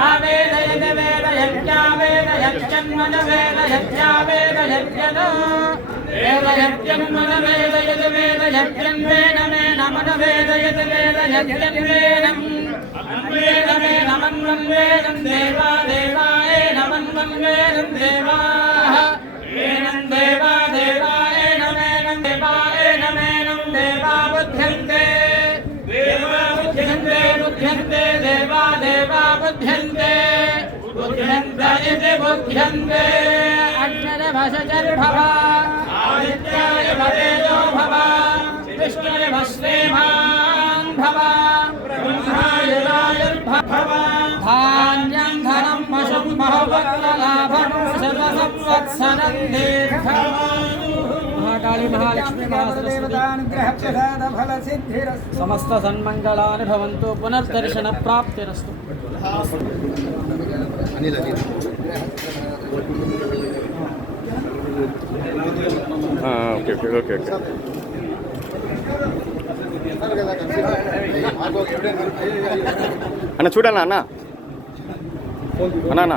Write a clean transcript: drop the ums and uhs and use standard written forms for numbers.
आवेदयत वेदयत्यावेदयत्यन्मन वेदयत्यावेदयत्यनो वेदयत्यन्मन वेदयत वेदयत्यन्वेन नमन वेदयत वेदयत्यन्वेनं अन्वेनमेनमन्वं वेदं देवा देवाय नमन्वं वेदं देवाः एनं देवा देवाय नमेनं देवाय नमेनं देवा बुध्यन्ते देवा बुध्यन्ते बुध्यन्ते देवा देवा बुध्यन्ते बुध्यन्त इति बुध्यन्ते अग्निर्भशजर्भव आदित्याय भवेजो भव विष्णुर् भस्मेमान् भव ब्रह्माय वायुर्भव धान्यं धनं वशं बहुवक्त्रलाभं सर्वसंवत्सरं दीर्घम् महाकाली महालक्ष्मी समस्त सन्मंगलानि भवन्तु पुनर्दर्शन प्राप्तिरस्तु ఓకే ఓకే ఓకే ఓకే అన్న చూడన్నా అన్న అన్న